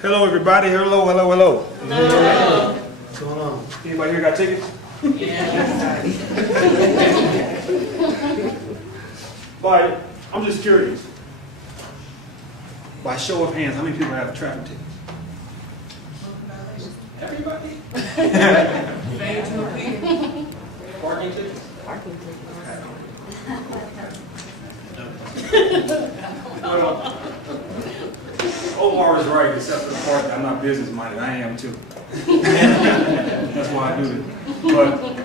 Hello, everybody. Hello, hello, hello. Hello. What's going on? Anybody here got tickets? Yeah. But I'm just curious. By show of hands, how many people have traffic tickets? Everybody? Parking tickets? Parking tickets. Well, Omar is right, except for the part that I'm not business minded. I am too. That's why I do it. But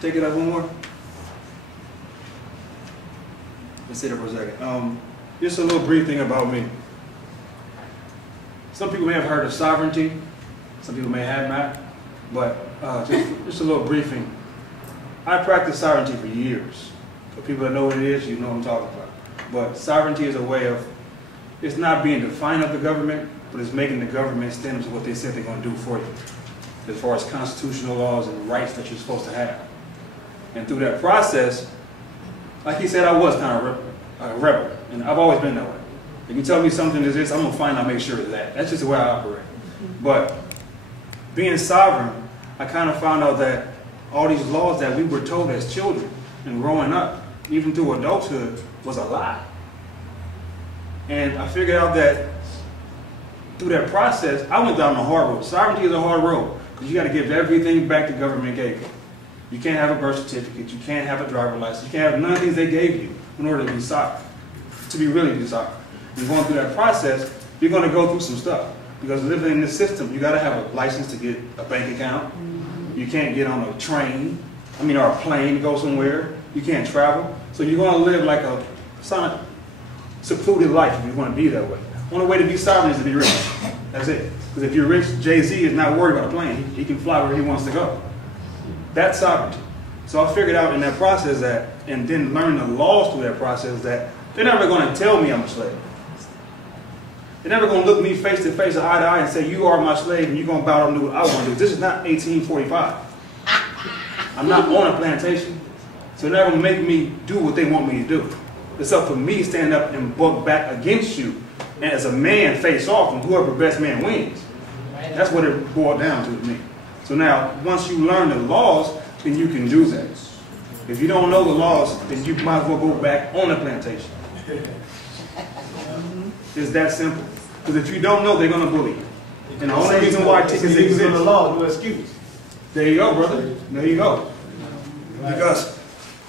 take it up one more. Let's sit there for a second. Just a little brief thing about me. Some people may have heard of sovereignty. Some people may have not. But just a little briefing. I practiced sovereignty for years. For people that know what it is, you know what I'm talking about. But sovereignty is a way of, it's not being defiant of the government, but it's making the government stand up to what they said they're going to do for you, as far as constitutional laws and rights that you're supposed to have. And through that process, like he said, I was kind of a rebel, and I've always been that way. If you tell me something is this, I'm going to find out, make sure of that. That's just the way I operate. But being sovereign, I kind of found out that all these laws that we were told as children and growing up, even through adulthood, was a lie. And I figured out that through that process, I went down the hard road. Sovereignty is a hard road because you got to give everything back the government gave you. You can't have a birth certificate. You can't have a driver's license. You can't have none of these they gave you in order to be sovereign, to be really sovereign. And going through that process, you're going to go through some stuff because living in this system, you got to have a license to get a bank account. You can't get on a train, or a plane to go somewhere. You can't travel. So you're going to live like a secluded life if you want to be that way. Only way to be sovereign is to be rich. That's it. Because if you're rich, Jay-Z is not worried about a plane. He can fly where he wants to go. That's sovereignty. So I figured out in that process that, and then learning the laws through that process, that they're never going to tell me I'm a slave. They're never going to look me face to face or eye to eye and say, you are my slave and you're going to bow down and do what I want to do. This is not 1845. I'm not on a plantation. So they're not going to make me do what they want me to do. It's up for me to stand up and buck back against you, and as a man face off, and whoever best man wins. That's what it boiled down to me. So now, once you learn the laws, then you can do that. If you don't know the laws, then you might as well go back on the plantation. It's that simple. Because if you don't know, they're going to bully you. And the only reason why tickets exist. The law, no excuse. There you go, brother. There you go. Because,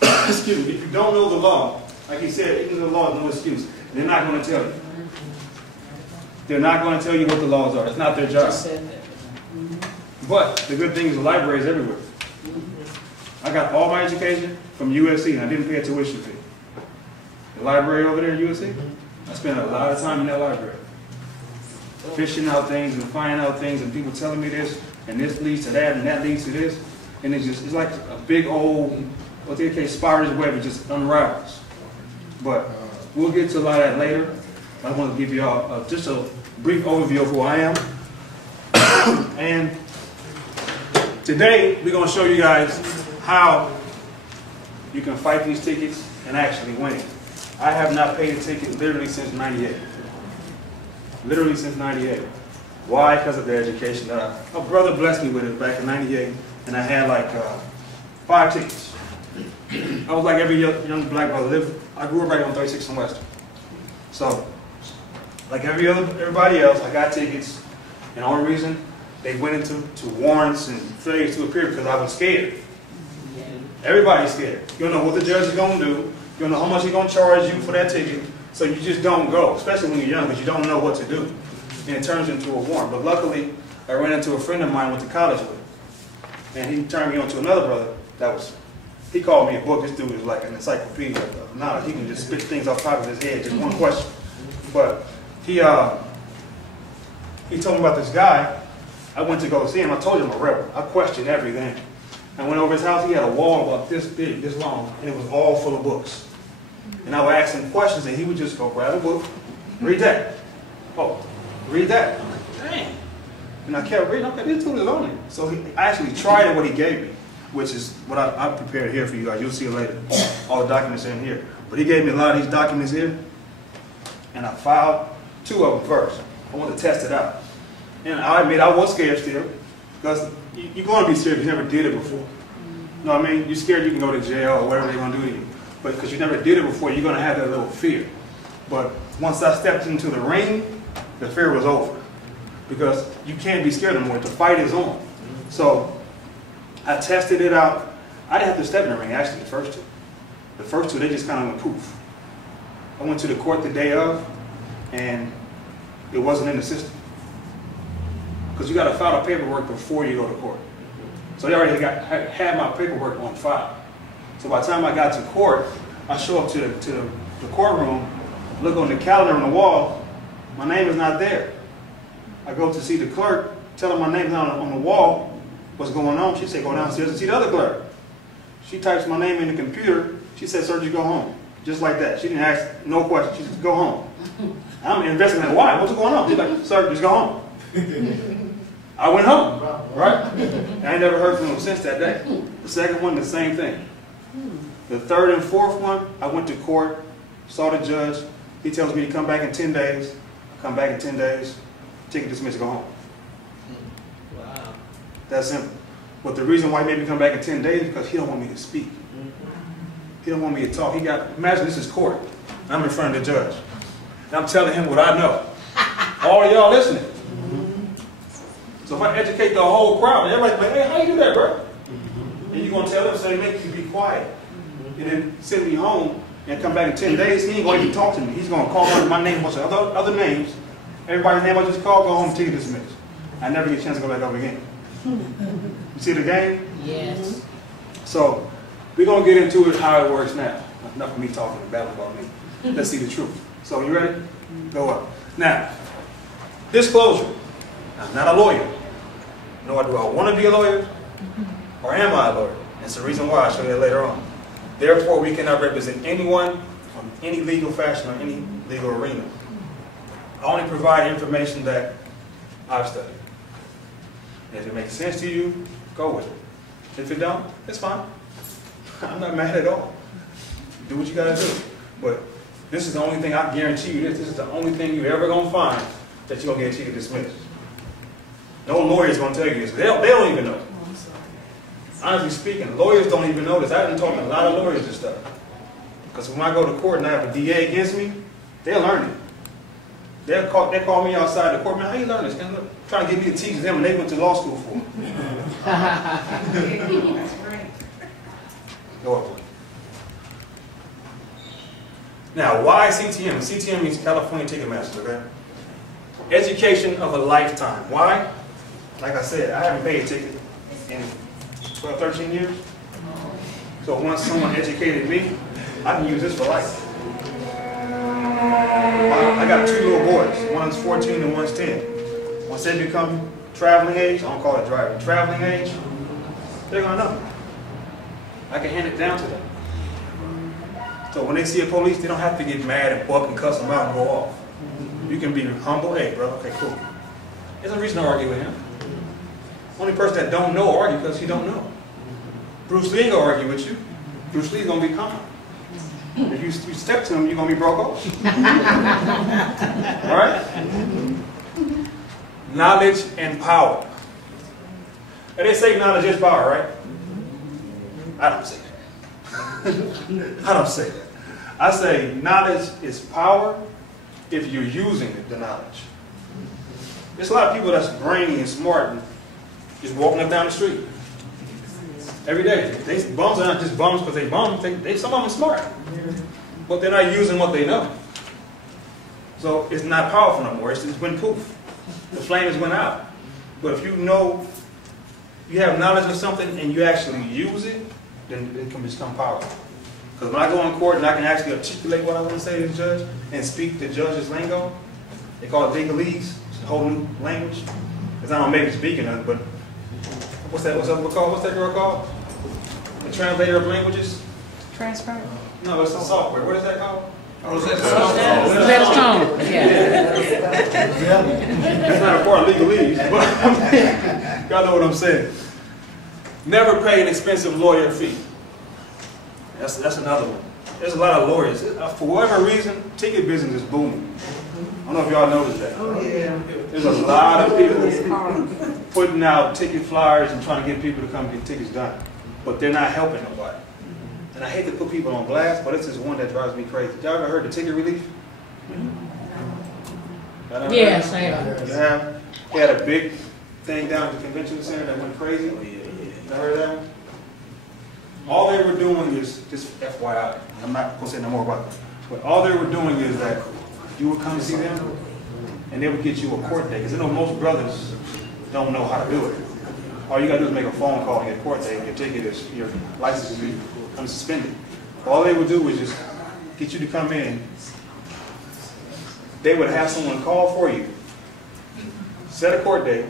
excuse me, if you don't know the law, like he said, even the law is no excuse. They're not going to tell you. They're not going to tell you what the laws are. It's not their job. But the good thing is the library is everywhere. I got all my education from USC, and I didn't pay a tuition fee. The library over there at USC, I spent a lot of time in that library. Fishing out things and finding out things, and people telling me this, and this leads to that, and that leads to this. And it's like a big old, what they call spider's web, it just unravels. But we'll get to a lot of that later. I want to give you all just a brief overview of who I am. And today, we're going to show you guys how you can fight these tickets and actually win. I have not paid a ticket literally since '98. Literally since '98. Why? Because of the education that my brother blessed me with it back in '98, and I had like 5 tickets. I was like every young black brother. I grew up right on 36th and Western. So, like everybody else, I got tickets, and the only reason they went into warrants and failures to appear because I was scared. Everybody's scared. You don't know what the judge is going to do. You don't know how much he's going to charge you for that ticket. So you just don't go, especially when you're young, because you don't know what to do. And it turns into a warrant. But luckily, I ran into a friend of mine I went to college with. And he turned me on to another brother that was, he called me a book. This dude is like an encyclopedia of knowledge. He can just spit things off the top of his head, just one question. But he told me about this guy. I went to go see him. I told you I'm a rebel. I questioned everything. I went over his house. He had a wall about this big, this long, and it was all full of books. And I would ask him questions, and he would just go grab a book, read that. Oh, read that. Dang. And I kept reading. Okay, this dude is on it. So I actually tried what he gave me, which is what I prepared here for you guys. You'll see it later. All the documents are in here. But he gave me a lot of these documents here, and I filed 2 of them first. I wanted to test it out. And I admit I was scared still, because you're going to be scared if you never did it before. You know what I mean? You're scared you can go to jail or whatever they're going to do to you. But because you never did it before, you're going to have that little fear. But once I stepped into the ring, the fear was over. Because you can't be scared anymore. The fight is on. So I tested it out. I didn't have to step in the ring, actually, the first two. The first two, they just kind of went poof. I went to the court the day of, and it wasn't in the system. Because you got to file the paperwork before you go to court. So they already had my paperwork on file. So by the time I got to court, I show up to the courtroom, look on the calendar on the wall, my name is not there. I go to see the clerk, tell her my name's not on the wall, what's going on? She said, go downstairs and see the other clerk. She types my name in the computer, she said, sir, just go home. Just like that. She didn't ask no questions, she said, go home. I'm investigating, why? What's going on? She's like, sir, just go home. I went home, right? I ain't never heard from him since that day. The second one, the same thing. The third and fourth one, I went to court, saw the judge. He tells me to come back in 10 days. I come back in 10 days, ticket dismissed, go home. Wow. That's simple. But the reason why he made me come back in 10 days is because he don't want me to speak. He don't want me to talk. Imagine this is court. I'm in front of the judge. And I'm telling him what I know. All of y'all listening. So if I educate the whole crowd, everybody's like, hey, how you do that, bro? And you're going to tell them, say, make you be quiet. And then send me home and come back in 10 days, he ain't going to even talk to me. He's going to call my name, a bunch of other names. Everybody's name I just called, go home, ticket dismissed. I never get a chance to go back up again. You see the game? Yes. So we're going to get into it, how it works now. Enough of me talking about me. Let's see the truth. So you ready? Go up. Now, disclosure. I'm not a lawyer. Nor do I want to be a lawyer, or am I a lawyer? That's the reason why. I'll show you that later on. Therefore, we cannot represent anyone on any legal fashion or any legal arena. I only provide information that I've studied. If it makes sense to you, go with it. If it don't, it's fine. I'm not mad at all. Do what you gotta do. But this is the only thing I guarantee you this. This is the only thing you're ever gonna find that you're gonna get a ticket dismissed. No lawyer's gonna tell you this. They don't even know. Honestly speaking, lawyers don't even know this. I've been talking to a lot of lawyers and stuff. Because when I go to court and I have a DA against me, they'll learn it. They call me outside the court, man, how you learn this? And look, trying to get me to teach them, and they went to law school for it. That's right. Go up. Now, why CTM? CTM means California Ticketmaster, okay? Education of a lifetime. Why? Like I said, I haven't paid a ticket in 12, 13 years. So once someone educated me, I can use this for life. I got two little boys. One's 14 and one's 10. Once they become traveling age, I don't call it driving, traveling age, they're going to know. I can hand it down to them. So when they see a police, they don't have to get mad and buck and cuss them out and go off. You can be humble. Hey, bro, okay, cool. There's no reason to argue with him. Only person that don't know argue because he don't know. Bruce Lee ain't going to argue with you. Bruce Lee's going to be calm. If you step to him, you're going to be broke off. All right? Knowledge and power. And they say knowledge is power, right? I don't say that. I don't say that. I say knowledge is power if you're using the knowledge. There's a lot of people that's brainy and smart and just walking up down the street. Every day. Bums are not just bums because they bums. Some of them are smart. But they're not using what they know. So it's not powerful no more. It's just went poof. The flame has went out. But if you know, you have knowledge of something and you actually use it, then it can become powerful. Because when I go in court and I can actually articulate what I want to say to the judge and speak the judge's lingo, they call it legalese. It's a whole new language. Because I don't make it speaking of it, but what's that girl called? The translator of languages? Transfer? No, it's the software. What is that called? Oh, is that That's yeah. That's not a part of legalese, but y'all know what I'm saying. Never pay an expensive lawyer fee. That's another one. There's a lot of lawyers. For whatever reason, ticket business is booming. I don't know if y'all noticed that. Oh, yeah. There's a lot of people putting out ticket flyers and trying to get people to come get tickets done, but they're not helping nobody. And I hate to put people on blast, but this is one that drives me crazy. Y'all ever heard the ticket relief? Yes, I have. You have? They had a big thing down at the convention center that went crazy. You heard that one? All they were doing is, just FYI, I'm not going to say no more about it, but all they were doing is that you would come see them and they would get you a court date. Because I know most brothers don't know how to do it. All you got to do is make a phone call and get a court date, and your ticket is, your license is unsuspended. All they would do was just get you to come in. They would have someone call for you, set a court date,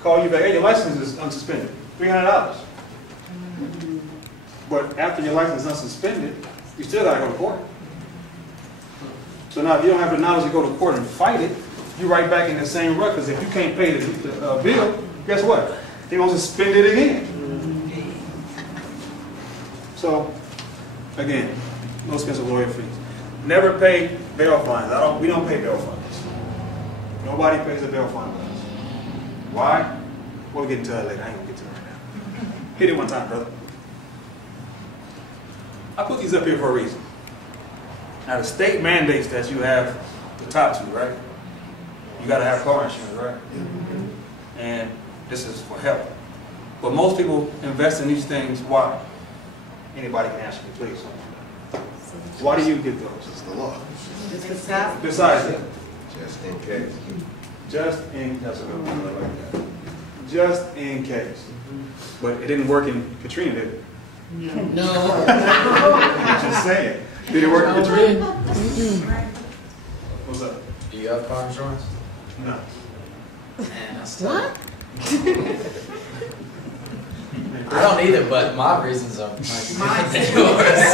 call you back, hey, your license is unsuspended, $300. But after your license is unsuspended, you still got to go to court. So now if you don't have the knowledge to go to court and fight it, you're right back in the same rut, because if you can't pay the bill, guess what? They're going to suspend it again. So, again, no expensive lawyer fees. Never pay bail fines. We don't pay bail fines. Nobody pays a bail fine. Why? We'll get into that later. I ain't going to get to it right now. Hit it one time, brother. I put these up here for a reason. Now, the state mandates that you have the top two, right? You got to have car insurance, right? And this is for help. But most people invest in these things. Why? Anybody can answer me, please. Why do you get those? It's the law. Besides that. Just in case. That's a good one. I like that. Just in case. But it didn't work in Katrina, did it? No. I'm just saying. Did it work in Katrina? What's up? Do you have car insurance? No. Man, that's What? I don't either, but my reasons are might be yours.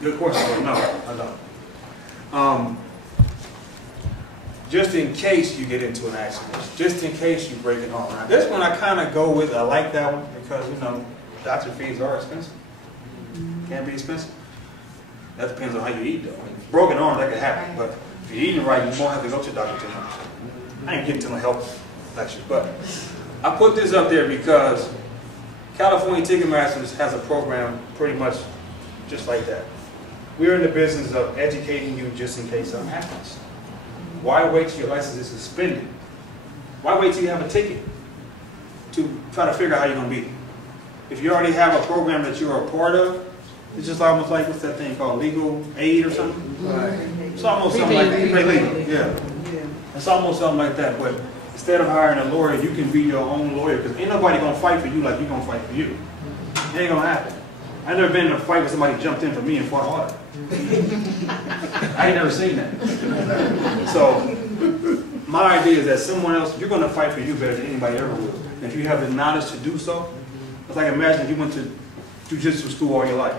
Good question. No, I don't. Just in case you get into an accident, just in case you break an arm. Now, this one I kind of go with. I like that one because, you know, doctor fees are expensive. Can be expensive. That depends on how you eat, though. I mean, broken arm, that could happen. But if you're eating right, you won't have to go to the doctor too much. I ain't getting to my health lecture, but I put this up there because California Ticketmasters has a program pretty much just like that. We're in the business of educating you just in case something happens. Why wait till your license is suspended? Why wait till you have a ticket to try to figure out how you're going to be? If you already have a program that you're a part of, it's just almost like, what's that thing called, legal aid or something? Right. It's almost something like that. Yeah. It's almost something like that, but instead of hiring a lawyer, you can be your own lawyer, because ain't nobody going to fight for you like you're going to fight for you. It ain't going to happen. I've never been in a fight where somebody jumped in for me and fought harder. I ain't never seen that. So, my idea is that someone else, you're going to fight for you better than anybody ever will. And if you have the knowledge to do so, it's like imagine if you went to jiu-jitsu school all your life.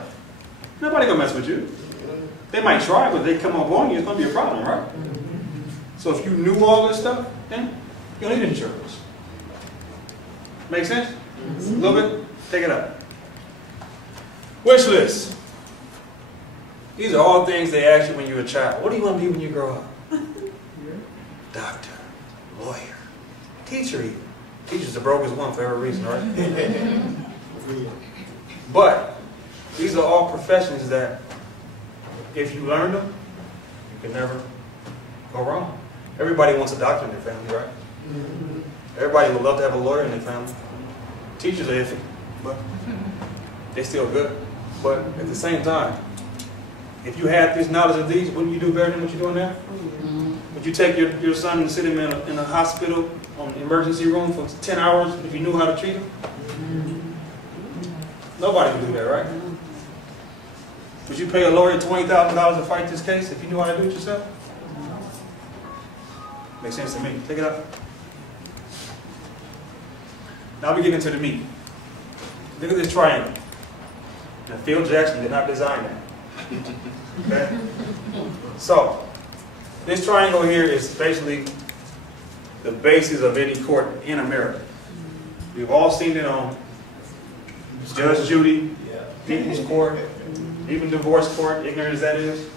Nobody going to mess with you. They might try, but they come up on you, it's going to be a problem, right? So if you knew all this stuff, then you don't need insurance. Make sense? A little bit? Take it up. Wish list. These are all things they ask you when you're a child. What do you want to be when you grow up? Doctor, lawyer, teacher even. Teacher's the brokest one for every reason, right? But these are all professions that if you learn them, you can never go wrong. Everybody wants a doctor in their family, right? Everybody would love to have a lawyer in their family. Teachers are iffy, but they're still good. But at the same time, if you had this knowledge of these, wouldn't you do better than what you're doing now? Would you take your son and sit him in a hospital on the emergency room for 10 hours if you knew how to treat him? Nobody would do that, right? Would you pay a lawyer $20,000 to fight this case if you knew how to do it yourself? Makes sense to me. Take it up. Now we get into the meat. Look at this triangle. Now, Phil Jackson did not design that. Okay? So, this triangle here is basically the basis of any court in America. We've all seen it on Judge Judy, People's Court, even divorce court, ignorant as that is,